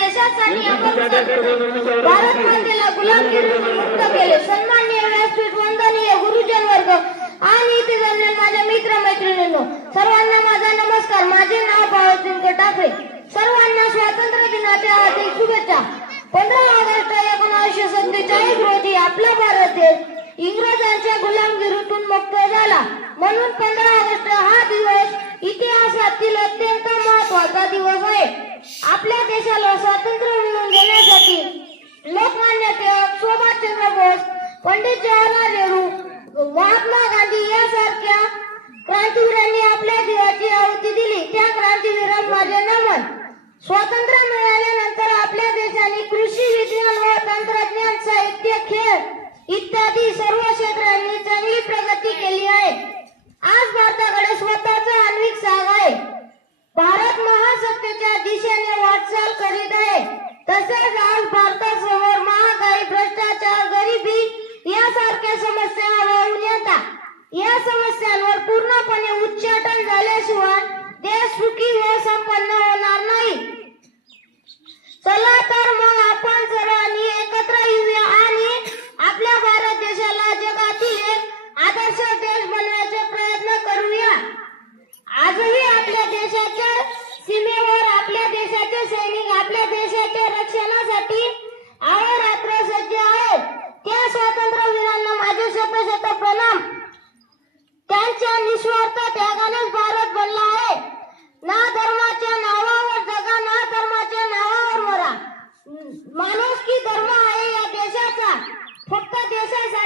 देशासाठी आपण भारत मातेला गुलामगिरीतून मुक्त केले. सन्माननीय व्यासपीठ वंदनीय गुरुजन वर्ग आणि इथे जमलेले माझ्या मित्र मैत्रिणींनो सर्वांना माझा नमस्कार. माझे नाव पावसिंग टाकळे सर्वांना स्वातंत्र्य दिनाच्या हार्दिक शुभेच्छा. पंधरा ऑगस्ट एकोणीसशे सत्तेचाळीस रोजी आपला भारत देश इंग्रजांच्या गुलामगिरीतून मुक्त झाला. म्हणून पंधरा ऑगस्ट हा दिवस इतिहासातील अत्यंत महत्त्वाचा दिवस आहे. आपल्या देशाला स्वातंत्र्य मिळवून देण्यासाठी लोकमान्य टिळक सुभाषचंद्र बोस पंडित जवाहरलाल नेहरू महात्मा गांधी यासारख्या क्रांतीवीरांनी आपल्या जीवाची आहुती दिली. त्या क्रांतीवीरांना माझे नमन. स्वातंत्र्य या समस्यांवर पूर्णपणे उच्चाटन झाल्याशिवाय देश सुखी व संपन्न होणार नाही. चला तर मग आपण सर्वांनी एकत्र येऊया आणि आपल्या भारत देशाला जगातील एक आदर्श देश बनवायचा प्रयत्न करूया. आजही आपल्या देशाच्या सीमेवर आपल्या देशाचे सैनिक आपल्या देशाच्या रक्षणासाठी अहोरात्र सज्ज आहेत. त्या स्वातंत्र्यवीरांना माझे शत शत प्रणाम. निस्वार्थ त्यागानेच भारत बनला आहे. ना धर्माच्या नावावर जगा ना धर्माच्या नावावर मरा. माणूस की धर्म आहे या देशाचा. फक्त देशाचा